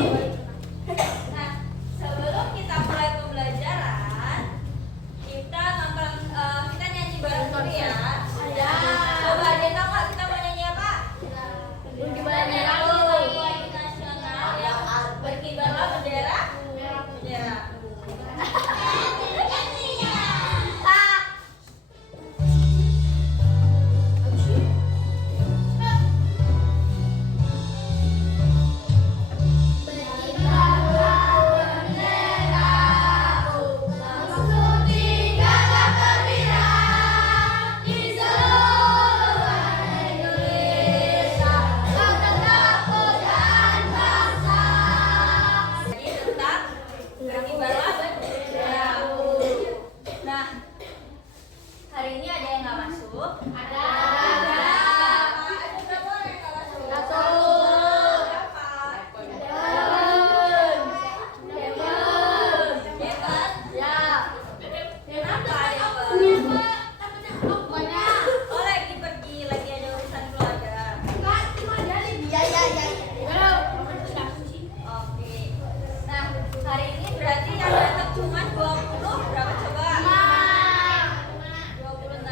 Nah, sebelum kita mulai pembelajaran, kita nonton, kita nyanyi bareng dulu ya. Coba ada yang tahu nggak kita mau nyanyi apa? Lagu nasional yang berkibarlah bendera. Bendera. Nah, hari ini ada yang nggak masuk? Ada. Ada berapa orang yang nggak masuk? Satu. Berapa? Depan. Ya. Kenapa Depan? Oh, lagi pergi, lagi ada urusan keluarga. Oke. Nah, hari ini berarti yang datang cuma 20 berapa coba? 26.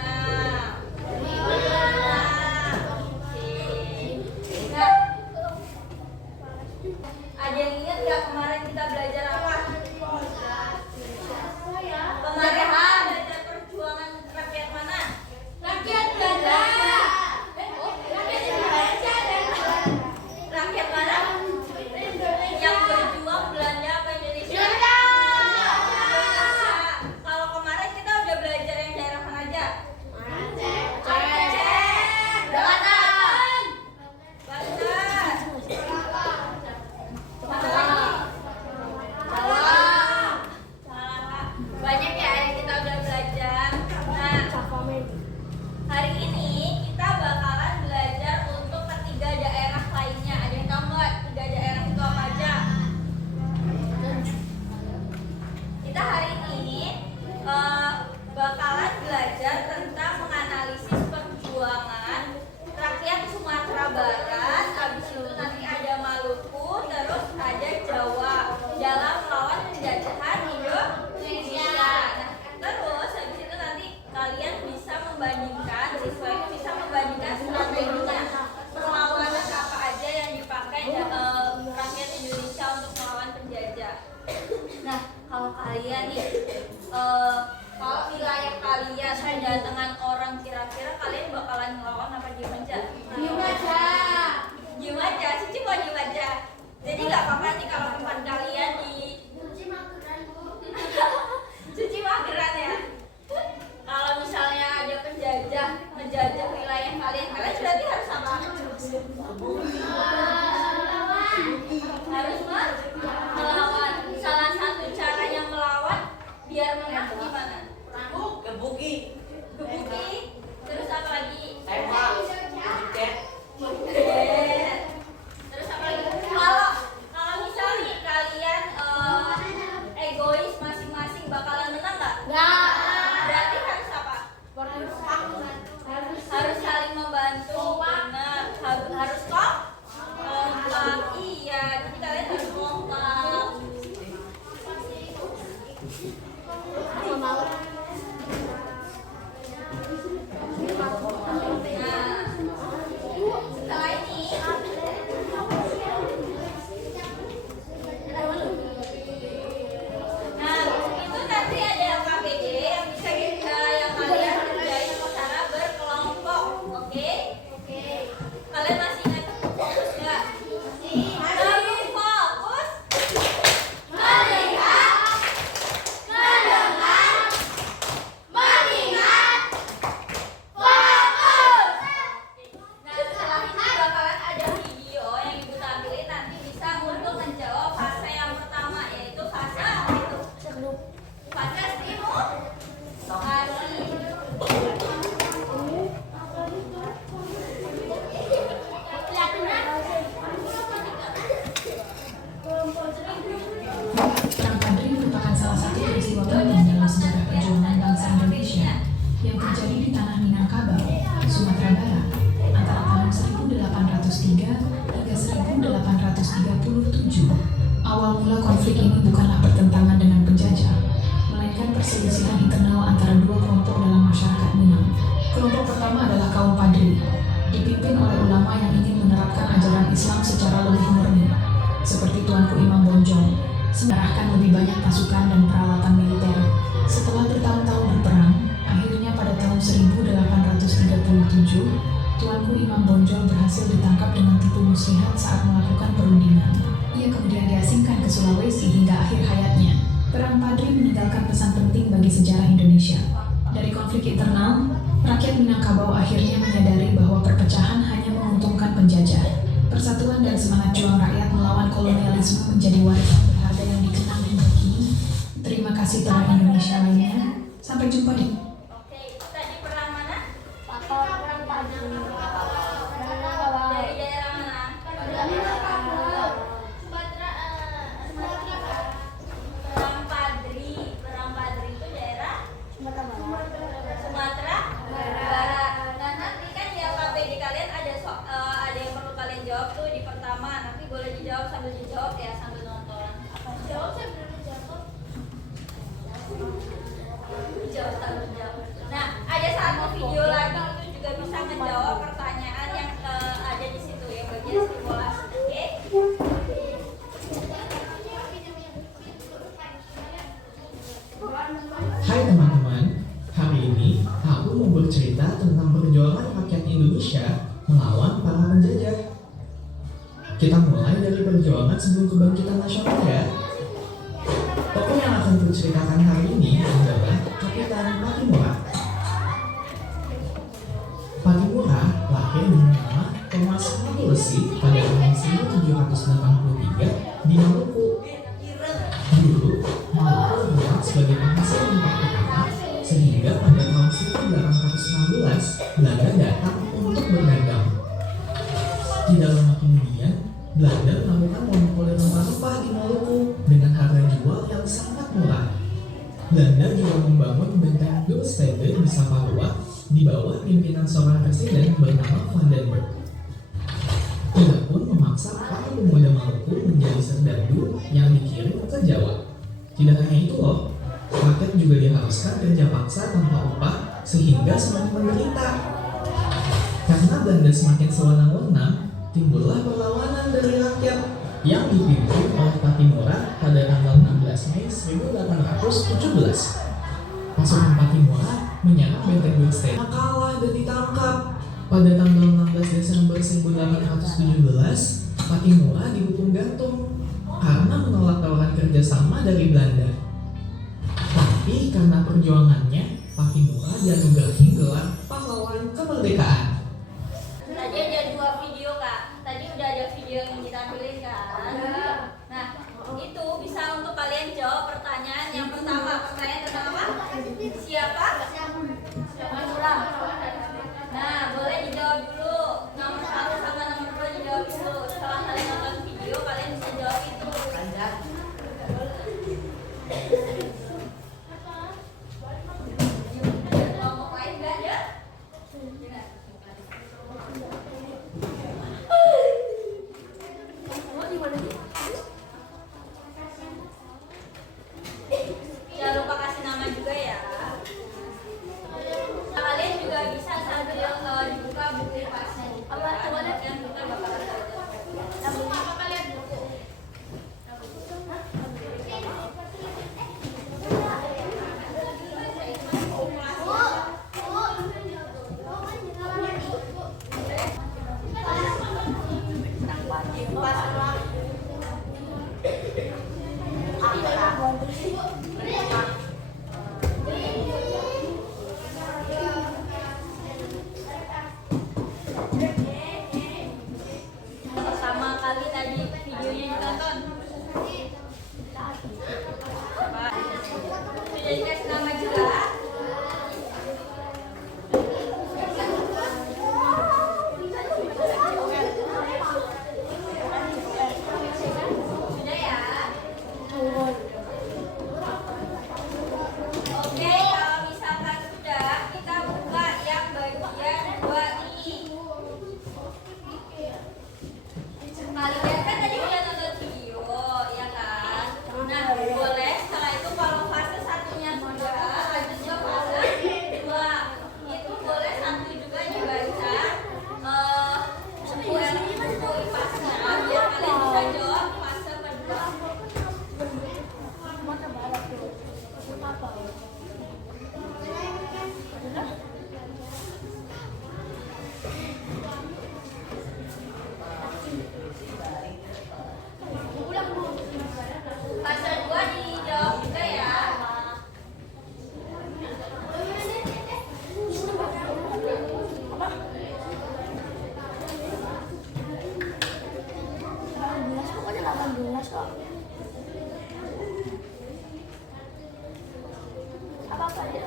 Nah, ada yang ingat nggak kemarin kita belajar apa? Kemarin belajar perjuangan rakyat mana? Rakyat Belanda. Rakyat mana? Yang berjuang Belanda apa Indonesia? Kalau kemarin kita udah belajar yang daerah mana aja? Aceh. Banten. Mana lagi? Banyak ya yang kita udah belajar. Nah, hari ini kita bakalan belajar untuk ketiga daerah lainnya. Ada yang tahu nggak tiga daerah itu apa aja? Kita hari ini bakalan belajar tentang menganalisis perjuangan rakyat Sumatera Barat. Habis itu nanti ada Maluku, terus ada Jawa dalam melawan penjajahan Indonesia. Nah, terus habis itu nanti kalian bisa membandingkan, siswa itu bisa membandingkan strateginya perlawanan apa aja yang dipakai rakyat Indonesia untuk melawan penjajah. Nah, kalau kalian nih, kalau wilayah kalian kedatangan orang, kira-kira kalian bakalan ngelawan apa diem aja? Diem aja. Diem aja, Cici mau diem aja. Jadi nggak apa-apa nih kalau tempat kalian di Cici mageran ya. Kalau misalnya ada penjajah menjajah wilayah kalian, kalian berarti harus apa? Harus melawan. Salah satu caranya melawan biar menang gimana? Gebuki. Terus apa lagi? Tembak. Terus apa lagi? Kalau Awal mula konflik ini bukanlah pertentangan dengan penjajah, melainkan perselisihan internal antara dua kelompok dalam masyarakat Minang. Kelompok pertama adalah kaum Padri, dipimpin oleh ulama yang ingin menerapkan ajaran Islam secara lebih murni, seperti Tuanku Imam Bonjol, mengerahkan lebih banyak pasukan dan peralatan militer. Setelah bertahun-tahun berperang, akhirnya pada tahun 1837, Tuanku Imam Bonjol berhasil ditangkap dengan tipu muslihat saat melakukan perundingan. Ia kemudian diasingkan ke Sulawesi hingga akhir hayatnya. Perang Padri meninggalkan pesan penting bagi sejarah Indonesia. Dari konflik internal, rakyat Minangkabau akhirnya menyadari bahwa perpecahan hanya menguntungkan penjajah. Persatuan dan semangat juang rakyat melawan kolonialisme menjadi warisan berharga yang dikenang hingga kini. Terima kasih para Indonesia lainnya. Sampai jumpa di Oke, itu tadi perang mana? Perang Padri. Dari daerah mana? Perang Padri itu daerah Sumatera Barat. Nah, nanti kan di LKPD kalian ada yang perlu kalian jawab tuh di pertama. Nanti boleh dijawab sambil dijawab ya, sambil nonton. Jawab sambil dijawab. Jawab sambil dijawab. Nah, ada satu video lagi itu juga bisa menjawab pertanyaan yang ada di situ yang bagian simulasi. Oke? Hai teman-teman, hari ini aku mau bercerita tentang perjuangan rakyat Indonesia melawan para penjajah. Kita mulai dari perjuangan sebelum kebangkitan nasional ya. Tokoh yang akan kuceritakan hari ini adalah Kapitan Patimura. Patimura lahir dengan nama Thomas Mapulesi pada tahun 1783 di Maluku. Dulu, Maluku berperan sebagai penghasil rempah utama, sehingga pada tahun 1816 Belanda datang untuk berdagang. Tidak lama kemudian, Belanda melakukan monopoli rempah-rempah di Maluku dengan harga jual yang sangat murah. Belanda juga membangun benteng Dorstede di Saparua di bawah pimpinan seorang presiden bernama Van den Berg. Ia pun memaksa para pemuda Maluku menjadi serdadu yang dikirim ke Jawa. Tidak hanya itu loh, rakyat juga diharuskan kerja paksa tanpa upah sehingga semakin menderita. Karena Belanda semakin sewenang-wenang, timbullah perlawanan dari rakyat yang dipimpin oleh Patimura pada tanggal 16 Mei 1817. Pasukan Patimura menyerang benteng Dorstede, kalah dan ditangkap. Pada tanggal 16 Desember 1817, Patimura dihukum gantung karena menolak tawaran kerjasama dari Belanda. Tapi karena perjuangannya, Patimura dianugerahi gelar pahlawan kemerdekaan. Tadi ada 2 video Kak. Tadi udah ada video yang ditampilin kan. Nah, itu bisa untuk kalian jawab pertanyaan yang pertama. Pertanyaan pertama, siapa? Patimura. Nah, boleh dijawab dulu. Nomor 1 sama nomor 2 dijawab dulu. Setelah kalian nonton video, kalian bisa jawab itu. Kelompok lain nggak ada? Jangan lupa kasih nama juga ya. Kalian juga bisa sambil dibuka buku pasnya gitu kan. Dan kita bakalan apa kalian buku? Pertama kali tadi videonya ditonton. Apa? Sudah dikasih nama juga. Sudah ya. Apa aja?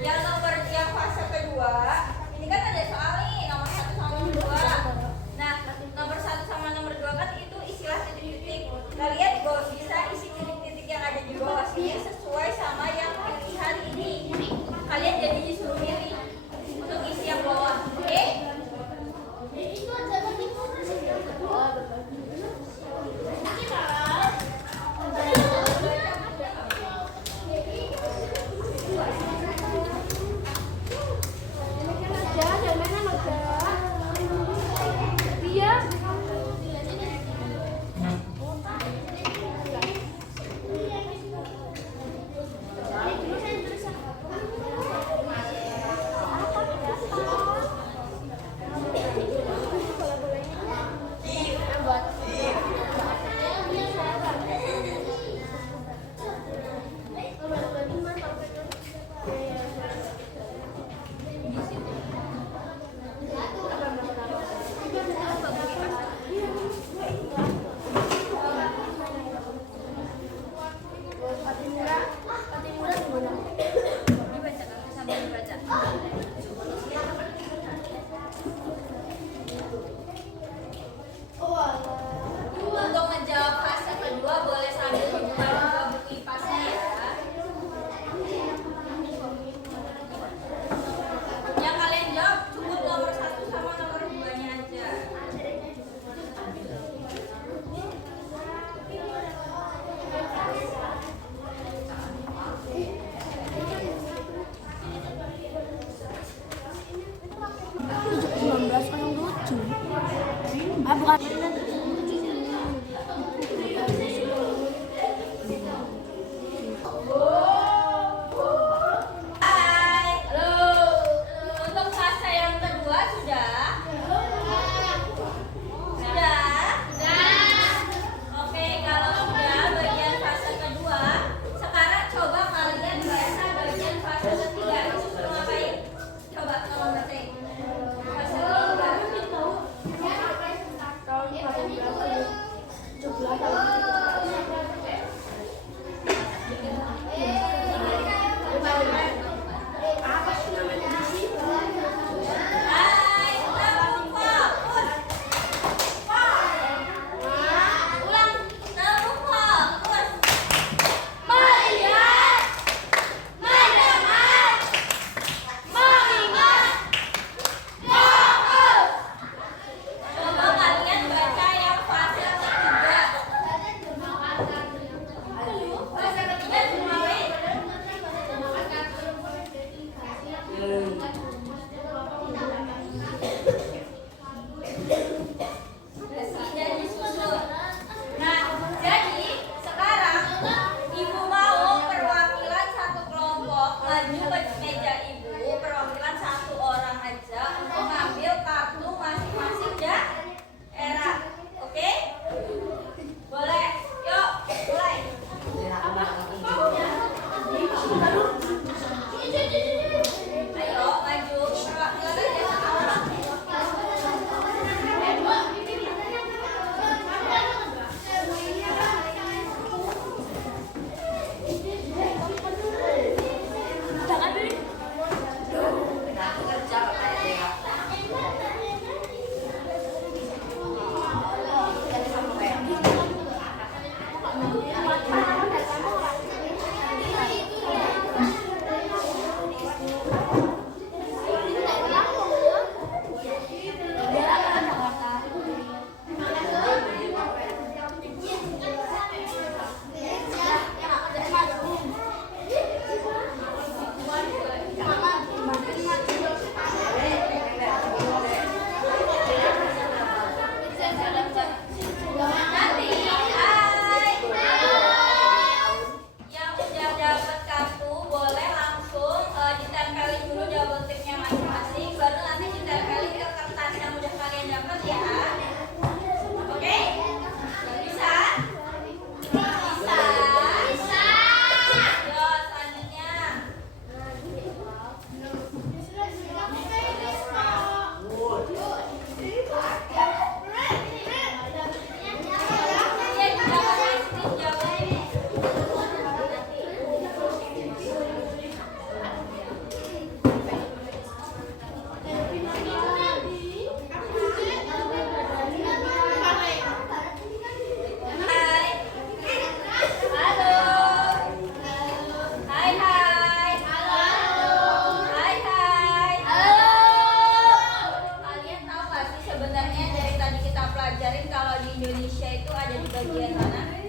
Yang fase kedua, ini kan ada soal nih nomor 1 sama nomor 2. Nah, nomor 1 sama nomor 2 kan itu istilah titik-titik. Kalian bisa isi titik-titik yang ada di bawah sini sesuai sama yang pilihan ini. Kalian jadi disuruh milih untuk isi yang bawah. Oke? Itu aja berarti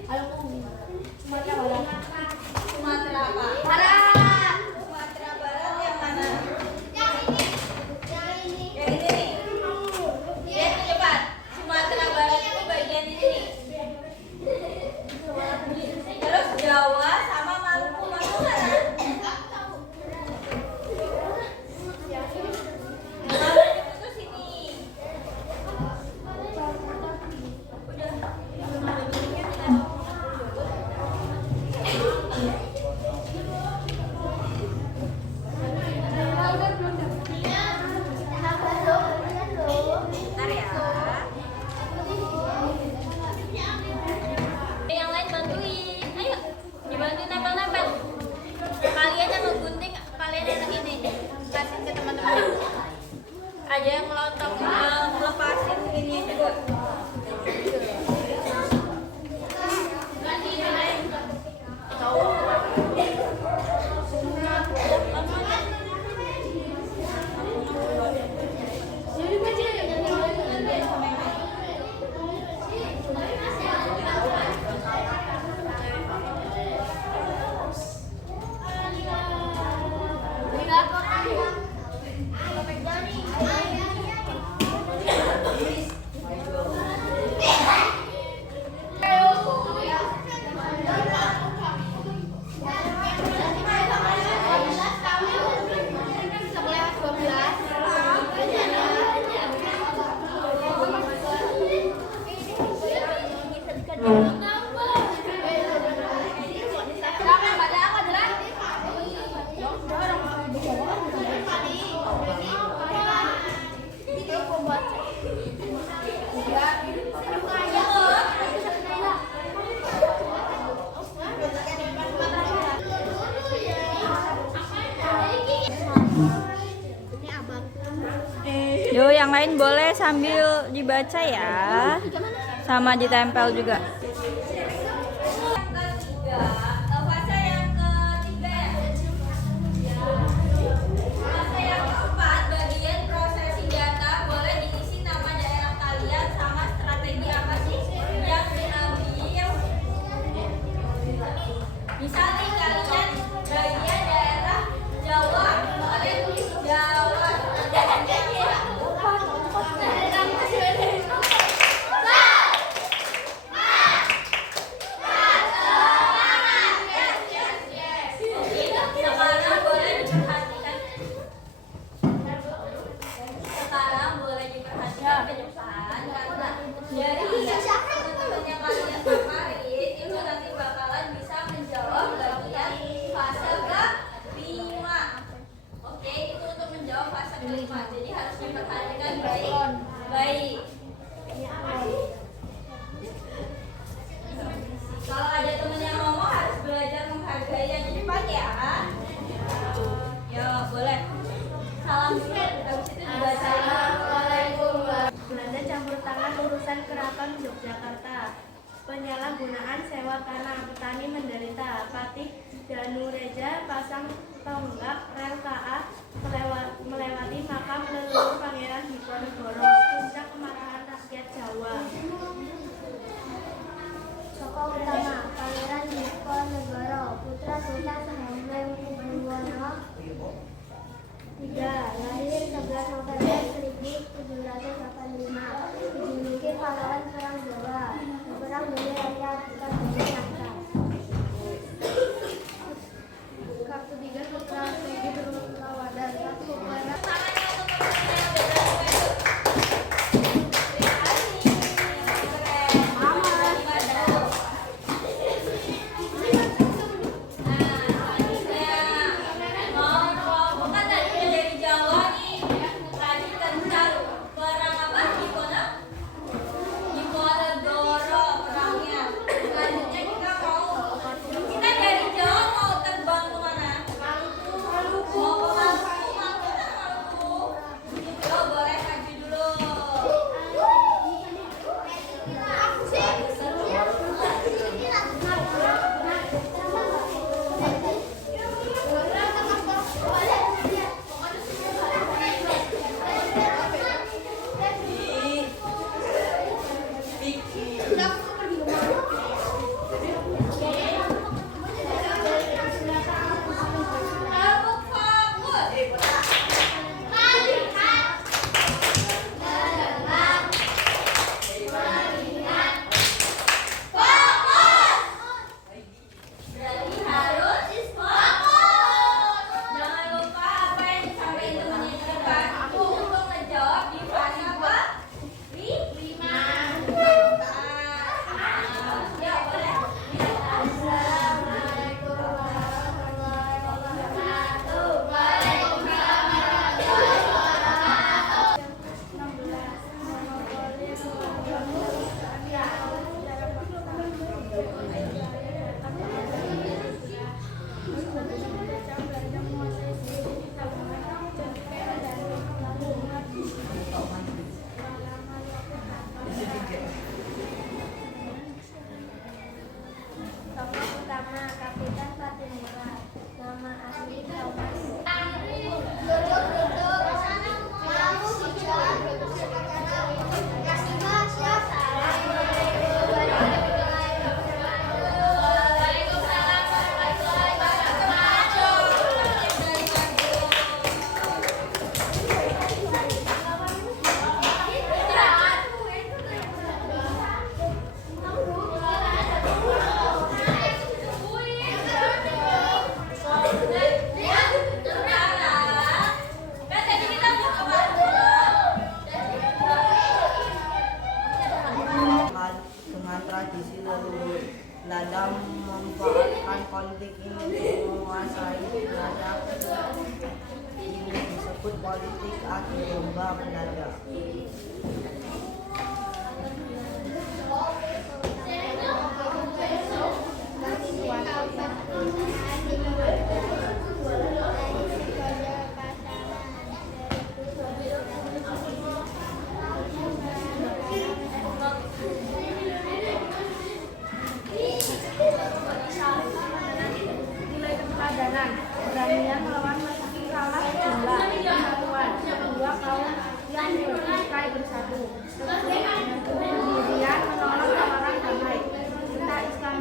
Sumatera Barat. Sumatera Barat yang mana? Yang ini nih. Ya, cepat. Sumatera Barat itu bagian ini nih. Terus Jawa sama Maluku mana? Maluku itu sini. Bentar ya. Yang lain bantuin. Ayo, dibantuin nempel-nempel. Kalian yang ngegunting, kalian yang ini. Kasih ke teman-teman. Ada yang melotong, melepasin ini juga. Yuk, yang lain boleh sambil dibaca ya, sama ditempel juga. Fase yang ketiga ya. Fase yang keempat, bagian prosesi data boleh diisi nama daerah kalian sama strategi apa sih yang diambil. Misal nih kalian bagian daerah Jawa, kalian tulis Jawa. Sekarang boleh diperhatikan ke depan karena dari teman-teman yang kalian kemarin itu nanti bakalan bisa menjawab bagian fase kelima. Oke, itu untuk menjawab fase kelima. Jadi harus diperhatikan baik-baik. Kalau ada teman yang ngomong harus belajar menghargai yang di depan ya. Ya, boleh. Salam dulu, habis itu dibacain. Belanda campur tangan urusan keraton Yogyakarta. Penyalahgunaan sewa tanah, petani menderita. Patih Danureja pasang tonggak rel KA melewati makam leluhur Pangeran Diponegoro. Puncak kemarahan rakyat Jawa. Tokoh utama Pangeran Diponegoro, putra Sultan Hamengkubuwono III, lahir 11 November 1785, dijuluki pahlawan perang Jawa, berperang demi rakyat bukan demi tahta. Kartu 3 putra Sugi Berlawadan. Satu Barat. Diponegoro perangnya. Belanda memanfaatkan konflik ini untuk menguasai wilayah. Ini disebut politik adu domba Belanda. Nilai keteladanan, beranian melawan kalah jumlah, kesatuan, dua kaum yang bertikai bersatu, pendirian menolak tawaran damai, kita Islam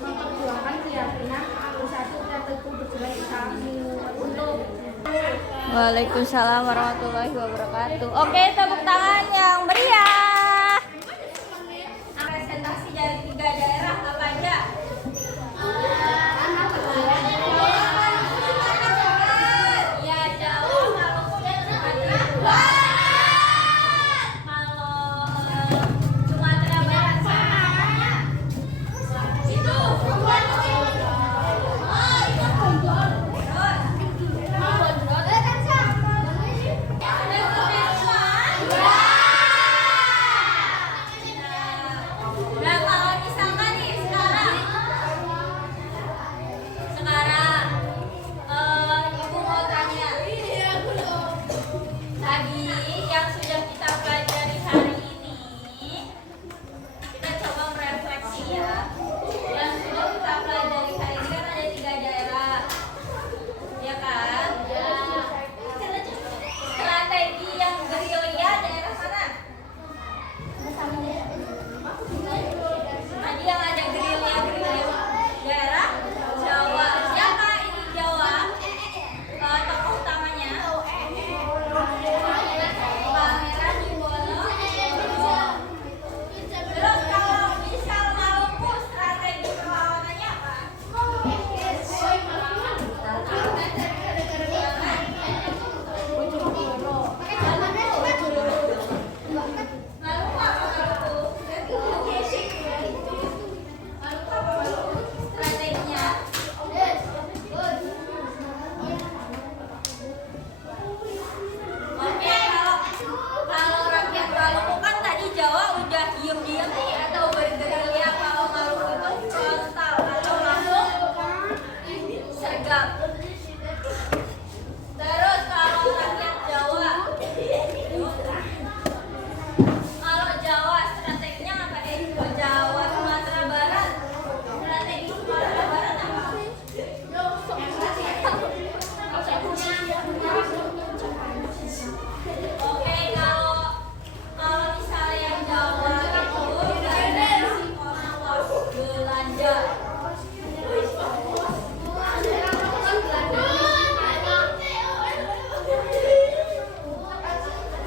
memperjuangkan keyakinan bersatu dan teguh berjuang bersama untuk. Waalaikumsalam warahmatullahi wabarakatuh. Oke, tepuk tangan yang meriah. Presentasi dari 3 daerah apa aja? Ya, Jawa, Maluku, dan Sumatera. Kalau Sumatera Barat sama. Itu. Nah, kalau misalkan nih sekarang Ibu mau tanya, tadi yang sudah kita pelajari hari ini, kita coba merefleksi ya. Yang sudah kita pelajari hari ini kan ada 3 daerah, ya kan? Strategi yang gerilya daerah mana? Tadi yang ada gerilya daerah Jawa. Siapa ini Jawa? Tokoh utamanya Pangeran Diponegoro. Terus kalau misal Maluku, strategi perlawanannya apa? Maluku apa strateginya? Oke, kalau rakyat Maluku kan tadi Jawa udah diem-diem nih atau bergerilya. Kalau Maluku itu frontal atau langsung sergap. Terus kalau rakyat Jawa, strateginya apa? Jawa, Sumatera Barat. Strategi Sumatera Barat apa? Oke, kalau misalnya yang Jawa itu dari Belanda.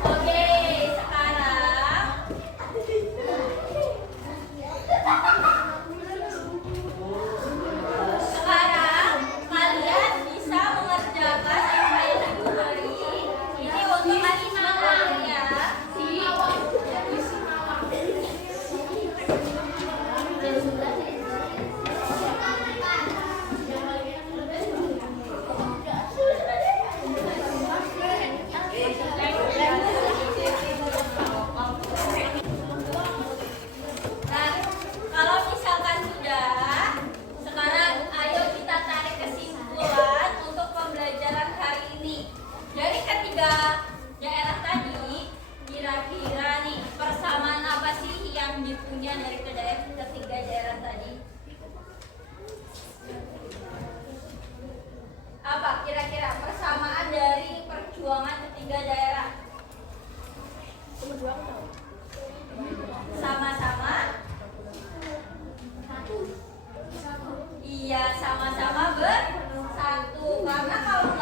Oke, sekarang kalian bisa mengerjakan apa yang Ibu beri. Ini untuk semangat ya. Nah, kalau misalkan sudah, sekarang ayo kita tarik kesimpulan untuk pembelajaran hari ini. Dari ketiga daerah tadi, kira-kira nih persamaan apa sih yang dipunya dari ketiga daerah tadi? Apa kira-kira persamaan dari perjuangan ketiga daerah? Sama-sama? Iya, sama-sama bersatu. Karena kalau